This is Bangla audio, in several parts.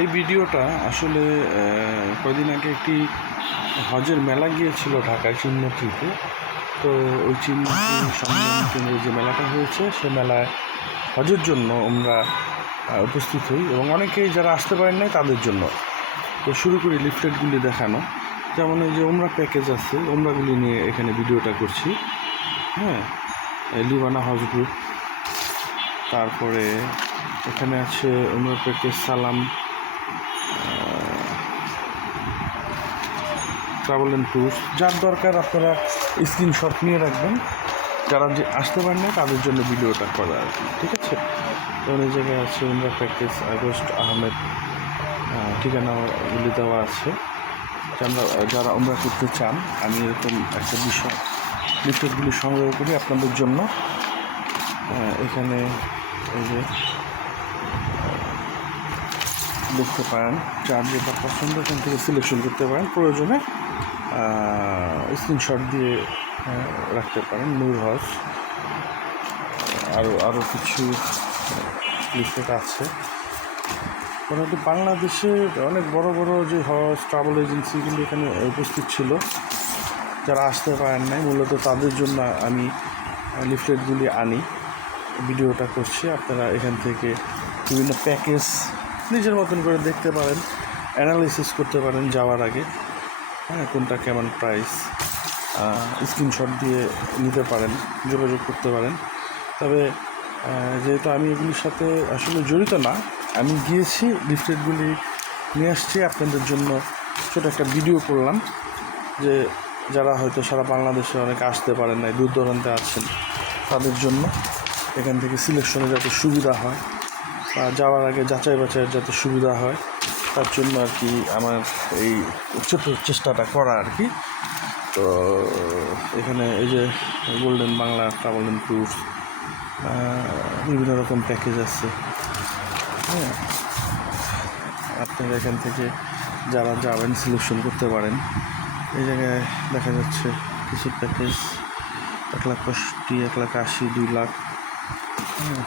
এই ভিডিওটা আসলে কয়দিন আগে একটি হজের মেলা গিয়েছিল ঢাকায় চিন্মতিতে। তো ওই চিন্মতি সম্মেলন কেন্দ্রে যে মেলাটা হয়েছে সে মেলায় হজের জন্য আমরা উপস্থিত হই এবং অনেকেই যারা আসতে পারেন নাই তাদের জন্য। তো শুরু করি লিফলেটগুলি দেখানো, যেমন এই যে ওমরা প্যাকেজ আছে, ওমরাগুলি নিয়ে এখানে ভিডিওটা করছি। হ্যাঁ, লিবানা হজ গ্রুপ, তারপরে এখানে আছে ওমরা প্যাকেজ সালাম ট্রাভেল অ্যান্ড ট্যুরস। যার দরকার আপনারা স্ক্রিনশট নিয়ে রাখবেন, যারা যে আসতে পারেন না তাদের জন্য ভিডিওটা করা আর কি, ঠিক আছে। যেমন এই জায়গায় আছে ওমরা প্যাকেজ আগস্ট আহমেদ, ঠিকানাগুলি দেওয়া আছে। যারা ওমরা করতে চান, আমি এরকম একটা বিষয় লিফলেটগুলি সংগ্রহ করি আপনাদের জন্য। এখানে এই যে দেখতে পারেন, যার যেটা পছন্দ এখান থেকে সিলেকশন করতে পারেন, প্রয়োজনে স্ক্রিনশট দিয়ে রাখতে পারেন। নূর হজ, আরও কিছু লিফলেট আছে। মোটামুটি বাংলাদেশের অনেক বড় বড় যে হজ ট্রাভেল এজেন্সিগুলি এখানে উপস্থিত ছিল। যারা আসতে পারেন নাই, মূলত তাদের জন্য আমি লিফলেটগুলি আনি, ভিডিওটা করছি। আপনারা এখান থেকে বিভিন্ন প্যাকেজ নিজের মতন করে দেখতে পারেন, অ্যানালাইসিস করতে পারেন যাওয়ার আগে। হ্যাঁ, কোনটা কেমন প্রাইস, স্ক্রিনশট দিয়ে নিতে পারেন, যোগাযোগ করতে পারেন। তবে যেহেতু আমি এগুলির সাথে আসলে জড়িত না, আমি গিয়েছি, লিফলেটগুলি নিয়ে আসছি আপনাদের জন্য, ছোটো একটা ভিডিও করলাম। যে যারা হয়তো সারা বাংলাদেশে অনেকে আসতে পারেন না, দূর দূরান্তে আছেন, তাদের জন্য এখান থেকে সিলেকশনে যাতে সুবিধা হয় বা যাওয়ার আগে যাচাই বাছাইয়ের যাতে সুবিধা হয়, তার জন্য আর কি আমার এই ছোটো চেষ্টাটা করা আর কি। তো এখানে এই যে golden Bangla travel and tours, বিভিন্ন রকম প্যাকেজ আছে। হ্যাঁ, আপনারা এখান থেকে যারা যাবেন সিলেকশন করতে পারেন। এই জায়গায় দেখা যাচ্ছে কিছু প্যাকেজ 1,65,000, 1,80,000, 2 লাখ। হ্যাঁ,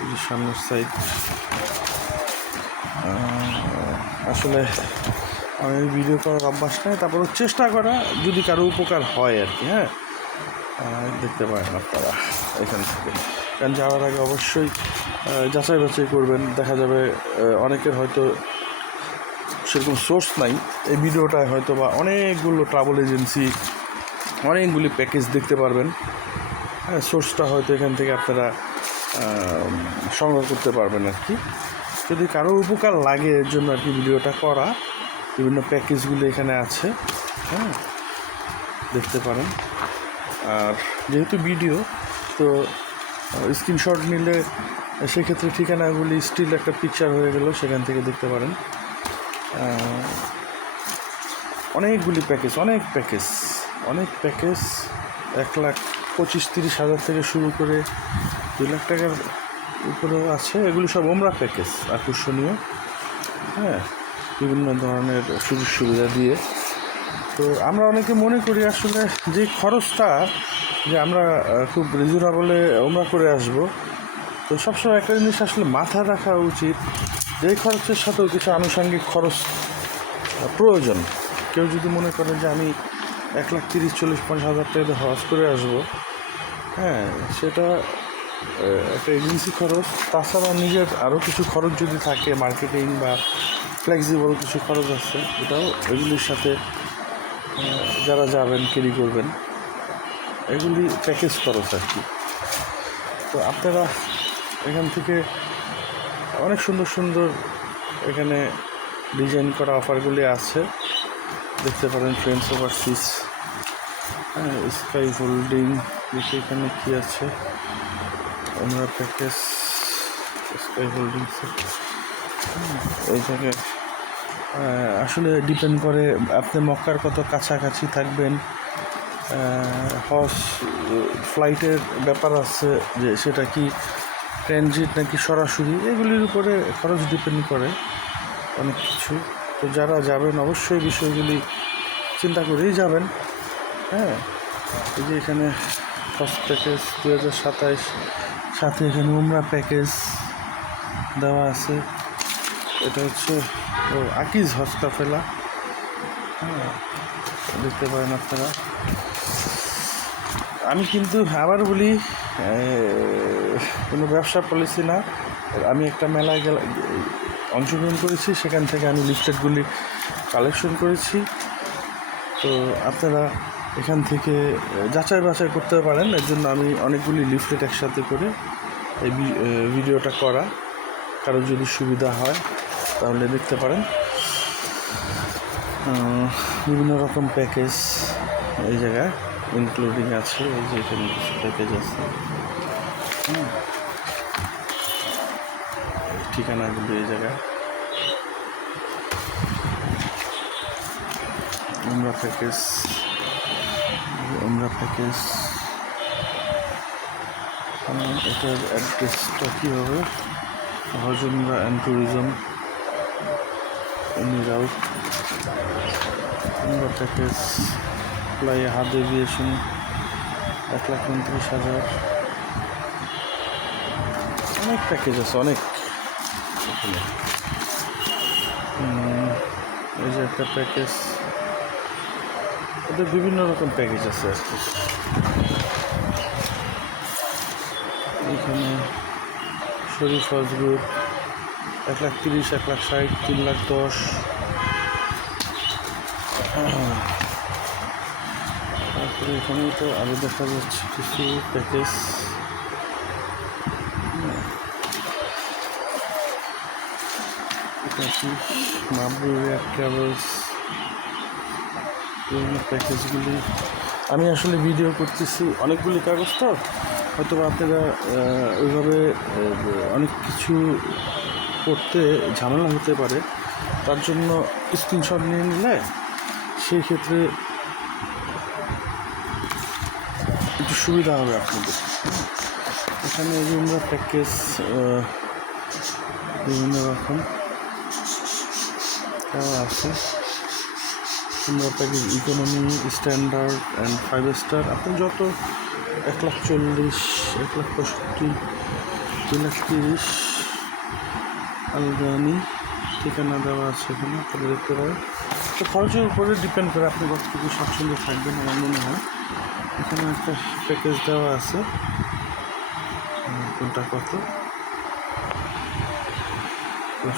এই যে সামনের সাইড। আসলে আমি ভিডিও করার অভ্যাস নেই, তারপর চেষ্টা করা যদি কারো উপকার হয় আর কি। হ্যাঁ, দেখতে পারেন আপনারা এখান থেকে। কারণ যাওয়ার আগে অবশ্যই যাচাই বাছাই করবেন। দেখা যাবে অনেকের হয়তো সেরকম সোর্স নাই, এই ভিডিওটায় হয়তো বা অনেকগুলো ট্রাভেল এজেন্সি, অনেকগুলি প্যাকেজ দেখতে পারবেন। হ্যাঁ, সোর্সটা হয়তো এখান থেকে আপনারা সংগ্রহ করতে পারবেন আর কি। যদি কারো উপকার লাগে এর জন্য আর কি ভিডিওটা করা। বিভিন্ন প্যাকেজগুলি এখানে আছে, হ্যাঁ, দেখতে পারেন। আর যেহেতু ভিডিও, তো স্ক্রিনশট নিলে সেক্ষেত্রে ঠিকানাগুলি স্টিল একটা পিকচার হয়ে গেল, সেখান থেকে দেখতে পারেন। অনেকগুলি প্যাকেজ, অনেক প্যাকেজ 1,25,000-30,000 থেকে শুরু করে 2 লাখ টাকার উপরেও আছে। এগুলি সব ওমরা প্যাকেজ, আকর্ষণীয়। হ্যাঁ, বিভিন্ন ধরনের সুযোগ সুবিধা দিয়ে। তো আমরা অনেকে মনে করি আসলে যে খরচটা, যে আমরা খুব রিজনেবলে ওমরা করে আসব। তো সবসময় একটা জিনিস আসলে মাথায় রাখা উচিত, যে খরচের সাথেও কিছু আনুষঙ্গিক খরচ প্রয়োজন। কেউ যদি মনে করে যে আমি 1,30,000-40,000-50,000 টাকা হজ করে আসবো, হ্যাঁ, সেটা একটা এজেন্সি খরচ। তাছাড়া নিজের আরও কিছু খরচ যদি থাকে, মার্কেটিং বা ফ্লেক্সিবল কিছু খরচ আছে, এটাও এগুলির সাথে যারা যাবেন ক্যারি করবেন। এগুলি প্যাকেজ খরচ আর কি। তো আপনারা এখান থেকে অনেক সুন্দর সুন্দর এখানে ডিজাইন করা অফারগুলি আছে, দেখতে পারেন। ফ্রেন্ডস ওভারসিজ, হ্যাঁ, স্কাই হোল্ডিং, এখানে কী আছে, আমরা প্যাকেজ স্কাই হোল্ডিংস। এই জায়গায় আসলে ডিপেন্ড করে আপনি মক্কার কত কাছাকাছি থাকবেন। হজ ফ্লাইটের ব্যাপার আছে, যে সেটা কি ট্রানজিট নাকি সরাসরি, এগুলির উপরে খরচ ডিপেন্ড করে অনেক কিছু। তো যারা যাবেন অবশ্যই বিষয়গুলি চিন্তা করেই যাবেন। হ্যাঁ, এই যে এখানে ফার্স্ট প্যাকেজ 2027, সাথে এখানে উমরা প্যাকেজ দেওয়া আছে। এটা হচ্ছে আকিজ হজ কাফেলা, হ্যাঁ, দেখতে পারেন আপনারা। আমি কিন্তু আবার বলি, কোনো ব্যবসা পলিসি না। আমি একটা মেলায় অংশগ্রহণ করেছি, সেখান থেকে আমি লিফলেটগুলি কালেকশন করেছি। তো আপনারা এখান থেকে যাচাই বাছাই করতে পারেন। এর জন্য আমি অনেকগুলি লিফলেট একসাথে করে এই ভিডিওটা করা। কারো যদি সুবিধা হয় তাহলে দেখতে পারেন। বিভিন্ন রকম প্যাকেজ এই জায়গায় ইনক্লুডিং আছে। এই যে এখানে কিছু প্যাকেজ আছে, ঠিকানাগুলি এই জায়গায়। উমরা প্যাকেজ, এটার অ্যাড্রেসটা কী হবে? হজ উমরা অ্যান্ড ট্যুরিজম রাউট উমরা প্যাকেজ, ফ্লাই হাদ এভিয়েশন 1,29,000। অনেক প্যাকেজ আছে, অনেক। এই যে একটা প্যাকেজ, ওদের বিভিন্ন রকম প্যাকেজ আছে আর কি। এখানে শরীফ হজ গ্রুপ 1,30,000, 1,60,000, 3,10,000। তারপরে এখানে তো আরও দেখা যাচ্ছে কিছু প্যাকেজ। এটা কি মাবরুরিয়া ট্রাভেলস, বিভিন্ন প্যাকেজগুলি। আমি আসলে ভিডিও করতেছি, অনেকগুলি কাগজ তো, হয়তো আপনারা ওইভাবে অনেক কিছু করতে ঝামেলা হতে পারে। তার জন্য স্ক্রিনশট নিয়ে নিলে সেই ক্ষেত্রে একটু সুবিধা হবে আপনাদের। এখানে এই যে আমরা প্যাকেজ বিভিন্ন রকম আছে। আমরা package economy, standard and 5 star. আপনি যত 1,40,000, 1,65,000, 2,30,000 আলগানি ঠিকানা দেওয়া আছে এখানে, আপনারা দেখতে পারেন। তো খরচের উপরে ডিপেন্ড করে আপনি কতটুকু স্বাচ্ছন্দ্য থাকবেন আমার মনে হয়। এখানে একটা প্যাকেজ দেওয়া আছে, কোনটা কত।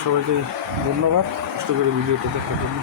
সবাইকে ধন্যবাদ কষ্ট করে ভিডিওটা দেখার জন্য।